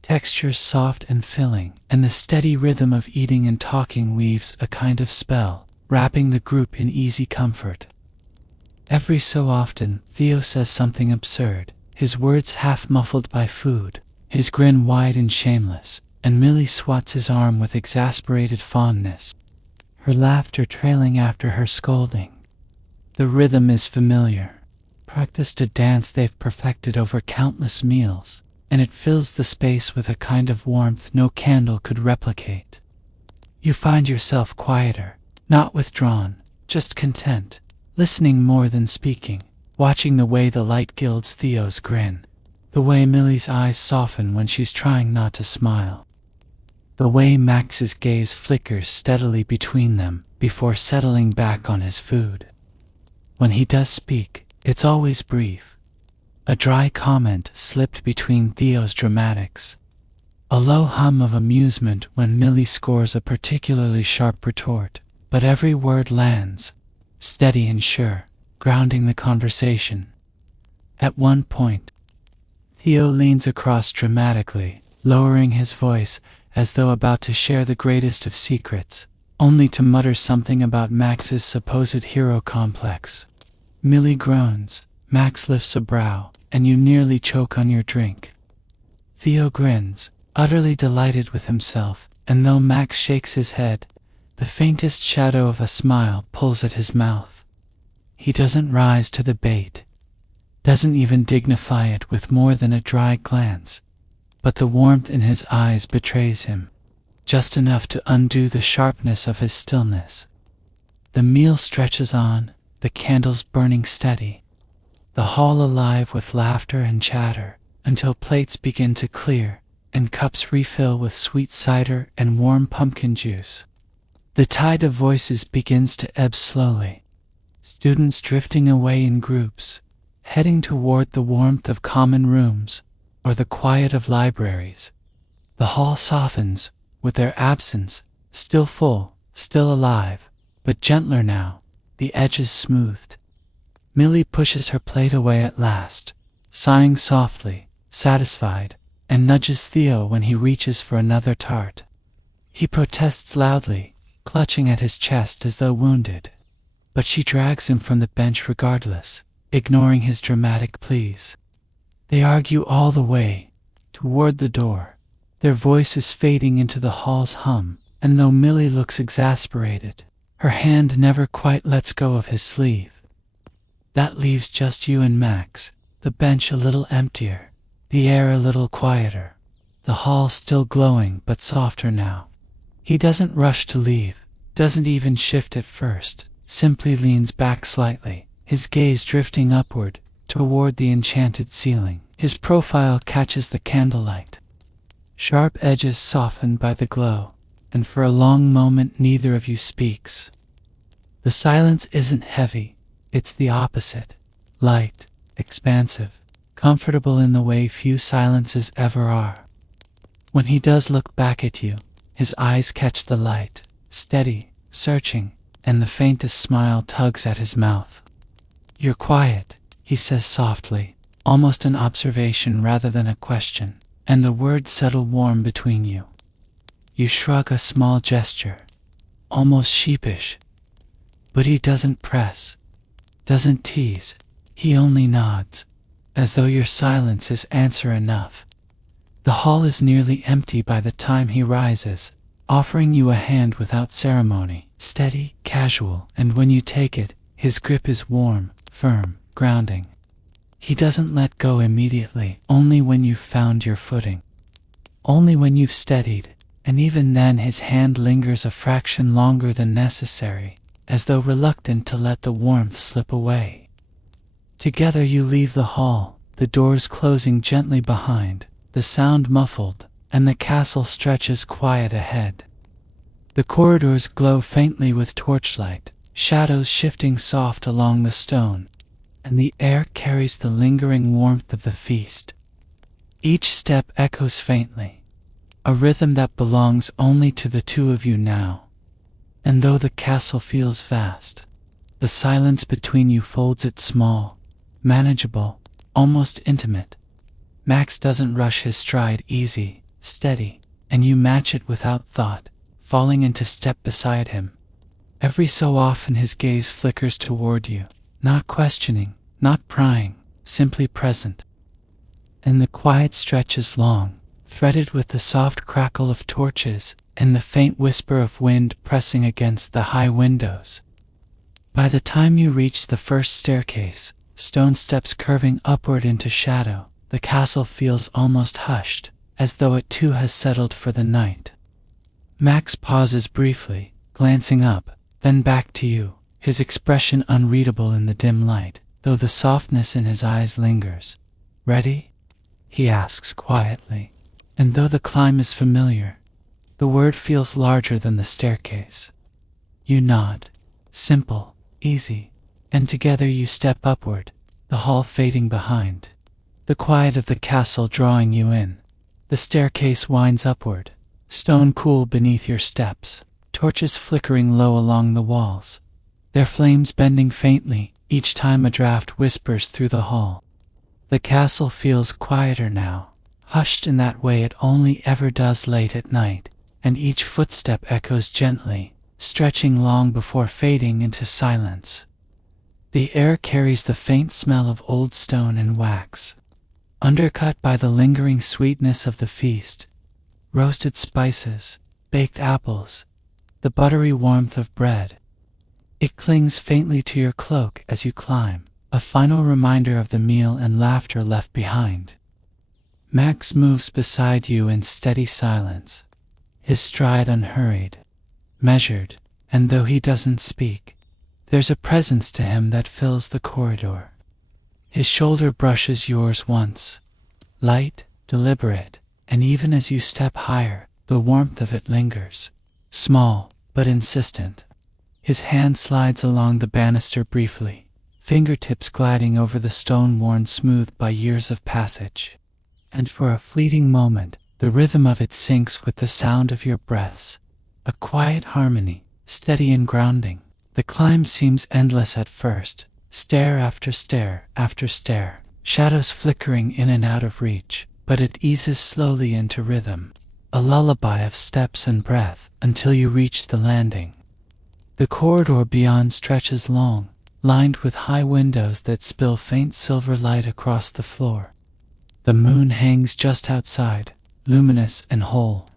Textures soft and filling, and the steady rhythm of eating and talking weaves a kind of spell, wrapping the group in easy comfort. Every so often, Theo says something absurd, his words half muffled by food, his grin wide and shameless, and Millie swats his arm with exasperated fondness, her laughter trailing after her scolding. The rhythm is familiar, practiced a dance they've perfected over countless meals, and it fills the space with a kind of warmth no candle could replicate. You find yourself quieter, not withdrawn, just content, listening more than speaking, watching the way the light gilds Theo's grin, the way Millie's eyes soften when she's trying not to smile, the way Max's gaze flickers steadily between them before settling back on his food. When he does speak, it's always brief. A dry comment slipped between Theo's dramatics, a low hum of amusement when Millie scores a particularly sharp retort, but every word lands, steady and sure, grounding the conversation. At one point, Theo leans across dramatically, lowering his voice as though about to share the greatest of secrets, only to mutter something about Max's supposed hero complex. Millie groans, Max lifts a brow, and you nearly choke on your drink. Theo grins, utterly delighted with himself, and though Max shakes his head, the faintest shadow of a smile pulls at his mouth. He doesn't rise to the bait, doesn't even dignify it with more than a dry glance, but the warmth in his eyes betrays him, just enough to undo the sharpness of his stillness. The meal stretches on, the candles burning steady, the hall alive with laughter and chatter, until plates begin to clear, and cups refill with sweet cider and warm pumpkin juice. The tide of voices begins to ebb slowly, students drifting away in groups, heading toward the warmth of common rooms, or the quiet of libraries. The hall softens, with their absence, still full, still alive, but gentler now, the edges smoothed. Millie pushes her plate away at last, sighing softly, satisfied, and nudges Theo when he reaches for another tart. He protests loudly, clutching at his chest as though wounded, but she drags him from the bench regardless, ignoring his dramatic pleas. They argue all the way toward the door, their voices fading into the hall's hum, and though Millie looks exasperated, her hand never quite lets go of his sleeve. That leaves just you and Max, the bench a little emptier, the air a little quieter, the hall still glowing but softer now. He doesn't rush to leave, doesn't even shift at first, simply leans back slightly, his gaze drifting upward, toward the enchanted ceiling. His profile catches the candlelight, sharp edges softened by the glow, and for a long moment neither of you speaks. The silence isn't heavy, it's the opposite. Light, expansive, comfortable in the way few silences ever are. When he does look back at you, his eyes catch the light, steady, searching, and the faintest smile tugs at his mouth. "You're quiet," he says softly, almost an observation rather than a question, and the words settle warm between you. You shrug, a small gesture, almost sheepish, but he doesn't press, doesn't tease, he only nods, as though your silence is answer enough. The hall is nearly empty by the time he rises, offering you a hand without ceremony, steady, casual, and when you take it, his grip is warm, firm, grounding. He doesn't let go immediately, only when you've found your footing, only when you've steadied, and even then his hand lingers a fraction longer than necessary, as though reluctant to let the warmth slip away. Together you leave the hall, the doors closing gently behind, the sound muffled, and the castle stretches quiet ahead. The corridors glow faintly with torchlight, shadows shifting soft along the stone, and the air carries the lingering warmth of the feast. Each step echoes faintly, a rhythm that belongs only to the two of you now. And though the castle feels vast, the silence between you folds it small, manageable, almost intimate. Max doesn't rush his stride, easy, steady, and you match it without thought, falling into step beside him. Every so often his gaze flickers toward you, not questioning, not prying, simply present. And the quiet stretches long, threaded with the soft crackle of torches and the faint whisper of wind pressing against the high windows. By the time you reach the first staircase, stone steps curving upward into shadow, the castle feels almost hushed, as though it too has settled for the night. Max pauses briefly, glancing up, then back to you, his expression unreadable in the dim light, though the softness in his eyes lingers. "Ready?" he asks quietly, and though the climb is familiar, the word feels larger than the staircase. You nod, simple, easy, and together you step upward, the hall fading behind, the quiet of the castle drawing you in. The staircase winds upward, stone cool beneath your steps, torches flickering low along the walls, their flames bending faintly each time a draft whispers through the hall. The castle feels quieter now, hushed in that way it only ever does late at night, and each footstep echoes gently, stretching long before fading into silence. The air carries the faint smell of old stone and wax, undercut by the lingering sweetness of the feast, roasted spices, baked apples, the buttery warmth of bread. It clings faintly to your cloak as you climb, a final reminder of the meal and laughter left behind. Max moves beside you in steady silence, his stride unhurried, measured, and though he doesn't speak, there's a presence to him that fills the corridor. His shoulder brushes yours once, light, deliberate, and even as you step higher, the warmth of it lingers, small but insistent. His hand slides along the banister briefly, fingertips gliding over the stone worn smooth by years of passage. And for a fleeting moment, the rhythm of it syncs with the sound of your breaths, a quiet harmony, steady and grounding. The climb seems endless at first, stair after stair after stair, shadows flickering in and out of reach, but it eases slowly into rhythm, a lullaby of steps and breath, until you reach the landing. The corridor beyond stretches long, lined with high windows that spill faint silver light across the floor. The moon hangs just outside, luminous and whole,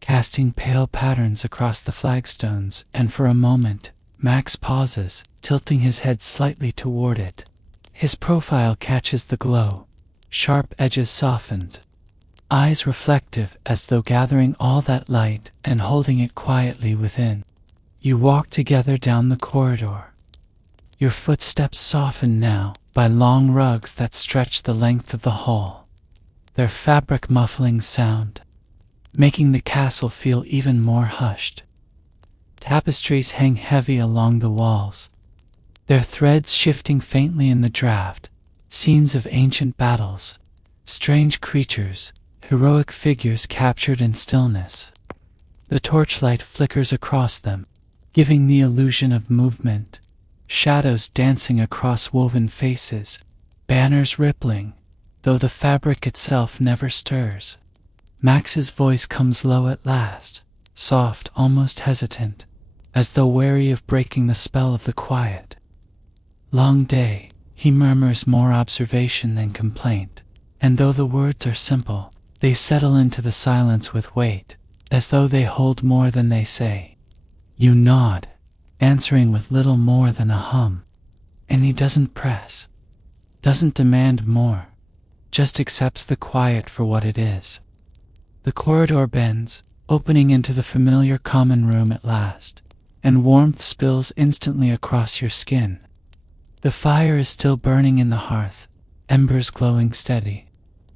casting pale patterns across the flagstones, and for a moment, Max pauses, tilting his head slightly toward it. His profile catches the glow, sharp edges softened, eyes reflective as though gathering all that light and holding it quietly within. You walk together down the corridor, your footsteps softened now by long rugs that stretch the length of the hall, their fabric muffling sound. making the castle feel even more hushed. Tapestries hang heavy along the walls, their threads shifting faintly in the draught. Scenes of ancient battles, strange creatures, heroic figures captured in stillness. The torchlight flickers across them, giving the illusion of movement, shadows dancing across woven faces, banners rippling, though the fabric itself never stirs. Max's voice comes low at last, soft, almost hesitant, as though wary of breaking the spell of the quiet. Long day, he murmurs, more observation than complaint, and though the words are simple, they settle into the silence with weight, as though they hold more than they say. You nod, answering with little more than a hum, and he doesn't press, doesn't demand more, just accepts the quiet for what it is. The corridor bends, opening into the familiar common room at last, and warmth spills instantly across your skin. The fire is still burning in the hearth, embers glowing steady,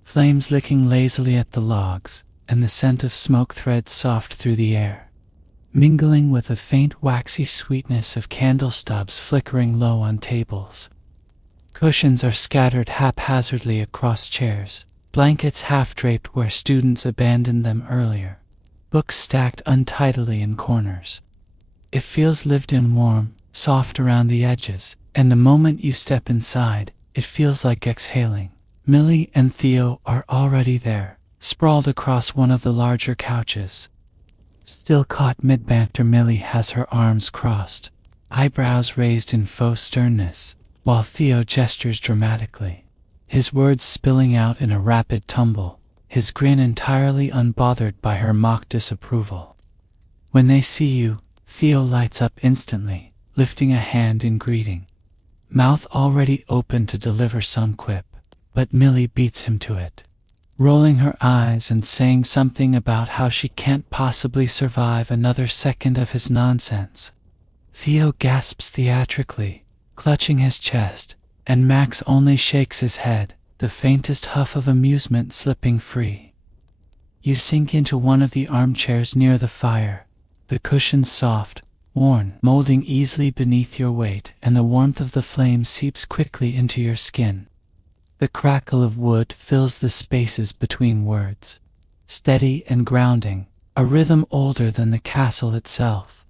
flames licking lazily at the logs, and the scent of smoke threads soft through the air, mingling with a faint waxy sweetness of candle stubs flickering low on tables. Cushions are scattered haphazardly across chairs, blankets half-draped where students abandoned them earlier, books stacked untidily in corners. It feels lived in, warm, soft around the edges, and the moment you step inside, it feels like exhaling. Millie and Theo are already there, sprawled across one of the larger couches. Still caught mid-banter, Millie has her arms crossed, eyebrows raised in faux sternness, while Theo gestures dramatically, his words spilling out in a rapid tumble, his grin entirely unbothered by her mock disapproval. When they see you, Theo lights up instantly, lifting a hand in greeting, mouth already open to deliver some quip, but Millie beats him to it, rolling her eyes and saying something about how she can't possibly survive another second of his nonsense. Theo gasps theatrically, clutching his chest, and Max only shakes his head, the faintest huff of amusement slipping free. You sink into one of the armchairs near the fire, the cushions soft, worn, molding easily beneath your weight, and the warmth of the flame seeps quickly into your skin. The crackle of wood fills the spaces between words, steady and grounding, a rhythm older than the castle itself.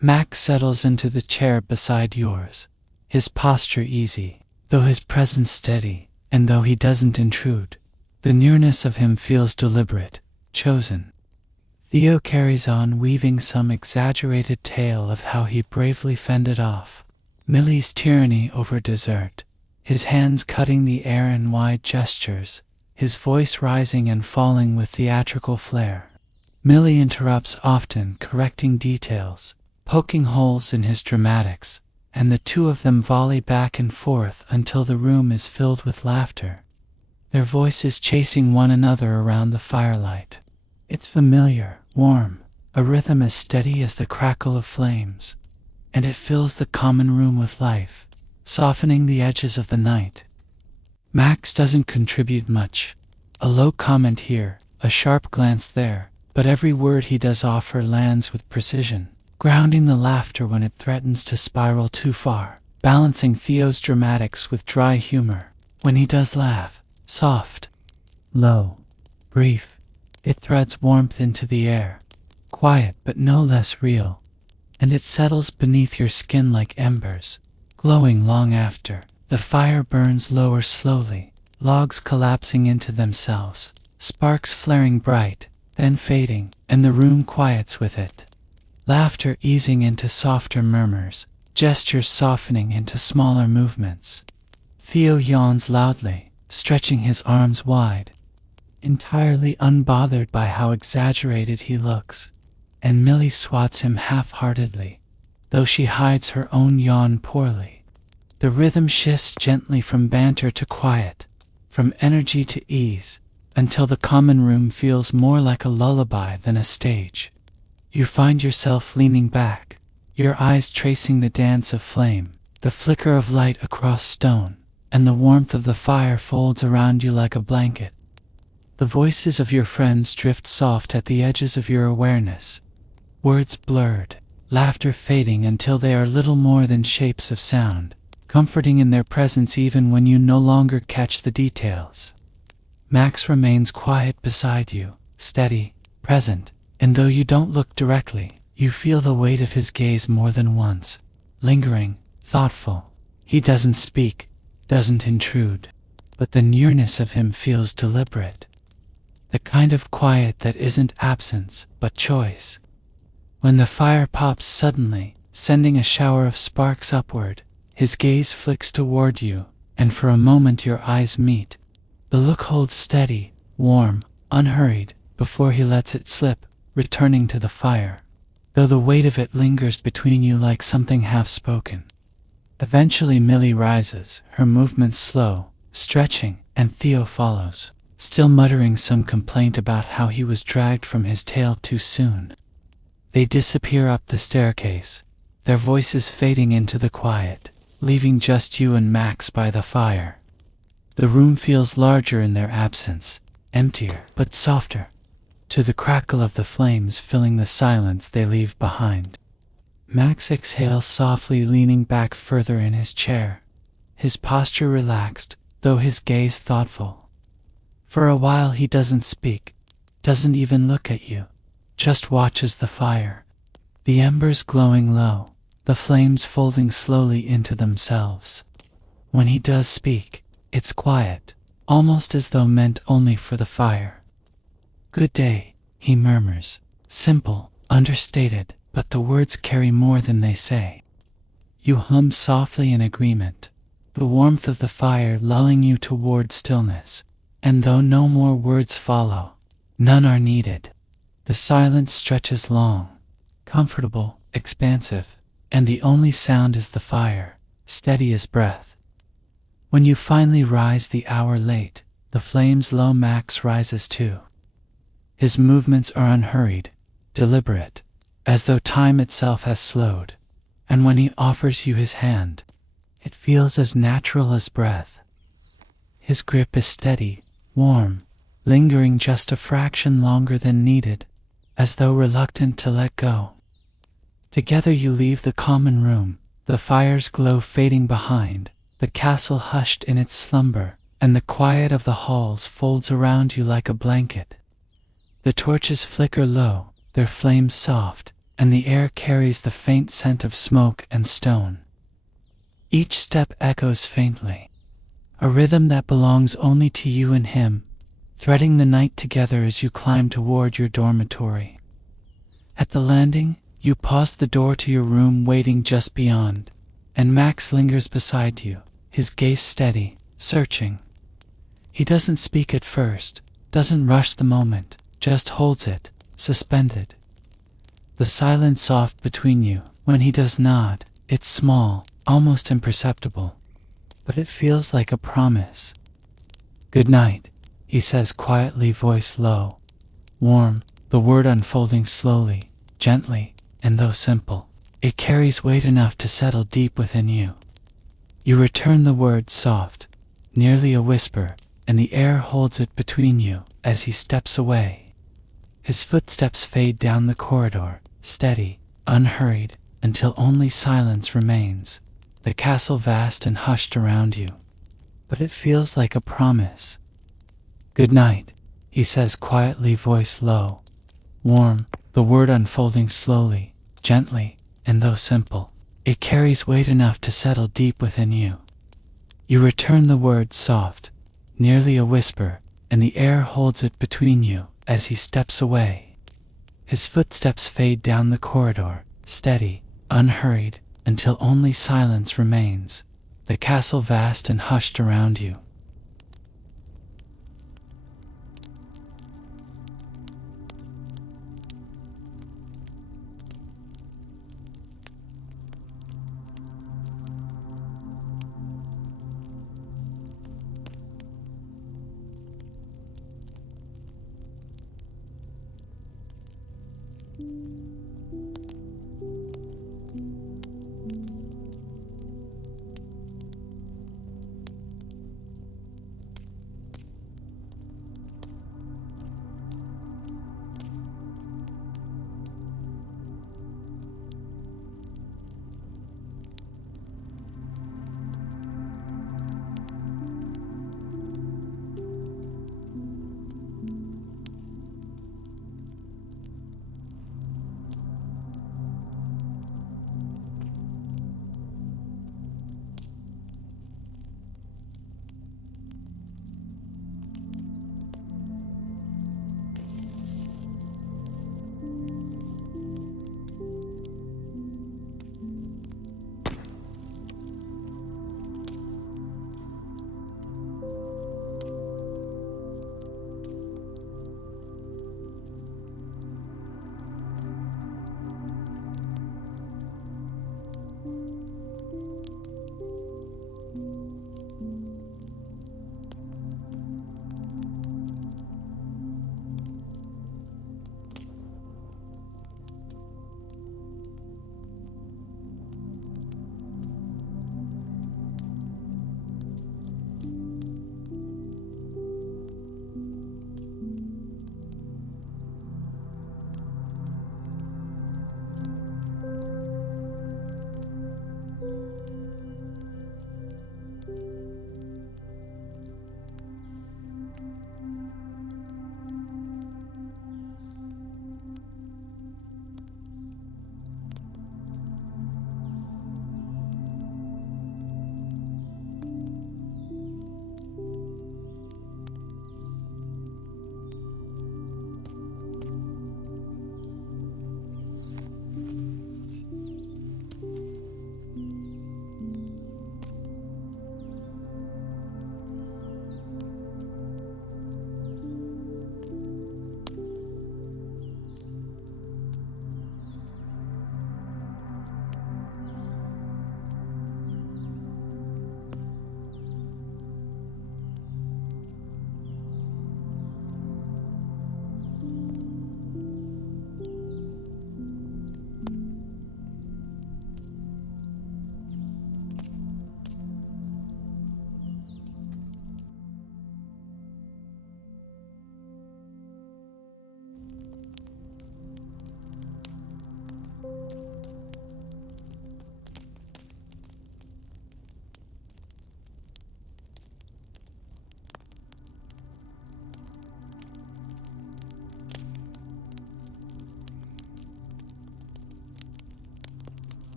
Max settles into the chair beside yours, his posture easy, though his presence steady, and though he doesn't intrude, the nearness of him feels deliberate, chosen. Theo carries on, weaving some exaggerated tale of how he bravely fended off Millie's tyranny over dessert, his hands cutting the air in wide gestures, his voice rising and falling with theatrical flair. Millie interrupts often, correcting details, poking holes in his dramatics, and the two of them volley back and forth until the room is filled with laughter, their voices chasing one another around the firelight. It's familiar, warm, a rhythm as steady as the crackle of flames, and it fills the common room with life, softening the edges of the night. Max doesn't contribute much, a low comment here, a sharp glance there, but every word he does offer lands with precision, grounding the laughter when it threatens to spiral too far, balancing Theo's dramatics with dry humor. When he does laugh, soft, low, brief, it threads warmth into the air, quiet but no less real, and it settles beneath your skin like embers, glowing long after. The fire burns lower slowly, logs collapsing into themselves, sparks flaring bright, then fading, and the room quiets with it. Laughter easing into softer murmurs, gestures softening into smaller movements. Theo yawns loudly, stretching his arms wide, entirely unbothered by how exaggerated he looks, and Millie swats him half-heartedly, though she hides her own yawn poorly. The rhythm shifts gently from banter to quiet, from energy to ease, until the common room feels more like a lullaby than a stage. You find yourself leaning back, your eyes tracing the dance of flame, the flicker of light across stone, and the warmth of the fire folds around you like a blanket. The voices of your friends drift soft at the edges of your awareness, words blurred, laughter fading until they are little more than shapes of sound, comforting in their presence even when you no longer catch the details. Max remains quiet beside you, steady, present, and though you don't look directly, you feel the weight of his gaze more than once, lingering, thoughtful. He doesn't speak, doesn't intrude, but the nearness of him feels deliberate. The kind of quiet that isn't absence, but choice. When the fire pops suddenly, sending a shower of sparks upward, his gaze flicks toward you, and for a moment your eyes meet. The look holds steady, warm, unhurried, before he lets it slip, returning to the fire, though the weight of it lingers between you like something half-spoken. Eventually Millie rises, her movements slow, stretching, and Theo follows, still muttering some complaint about how he was dragged from his tale too soon. They disappear up the staircase, their voices fading into the quiet, leaving just you and Max by the fire. The room feels larger in their absence, emptier, but softer, to the crackle of the flames filling the silence they leave behind. Max exhales softly, leaning back further in his chair, his posture relaxed, though his gaze thoughtful. For a while he doesn't speak, doesn't even look at you, just watches the fire, the embers glowing low, the flames folding slowly into themselves. When he does speak, it's quiet, almost as though meant only for the fire. "Good day," he murmurs, simple, understated, but the words carry more than they say. You hum softly in agreement, the warmth of the fire lulling you toward stillness, and though no more words follow, none are needed. The silence stretches long, comfortable, expansive, and the only sound is the fire, steady as breath. When you finally rise the hour late, the flames low, Max rises too. His movements are unhurried, deliberate, as though time itself has slowed, and when he offers you his hand, it feels as natural as breath. His grip is steady, warm, lingering just a fraction longer than needed, as though reluctant to let go. Together you leave the common room, the fire's glow fading behind, the castle hushed in its slumber, and the quiet of the halls folds around you like a blanket. The torches flicker low, their flames soft, and the air carries the faint scent of smoke and stone. Each step echoes faintly, a rhythm that belongs only to you and him, threading the night together as you climb toward your dormitory. At the landing, you pause the door to your room waiting just beyond, and Max lingers beside you, his gaze steady, searching. He doesn't speak at first, doesn't rush the moment, just holds it, suspended. The silence soft between you. When he does nod, it's small, almost imperceptible, but it feels like a promise. "Good night," he says quietly, voice low, warm, the word unfolding slowly, gently, and though simple, it carries weight enough to settle deep within you. You return the word soft, nearly a whisper, and the air holds it between you as he steps away. His footsteps fade down the corridor, steady, unhurried, until only silence remains, the castle vast and hushed around you. But it feels like a promise. "Good night," he says quietly, voice low, warm, the word unfolding slowly, gently, and though simple, it carries weight enough to settle deep within you. You return the word soft, nearly a whisper, and the air holds it between you as he steps away. His footsteps fade down the corridor, steady, unhurried, until only silence remains, the castle vast and hushed around you.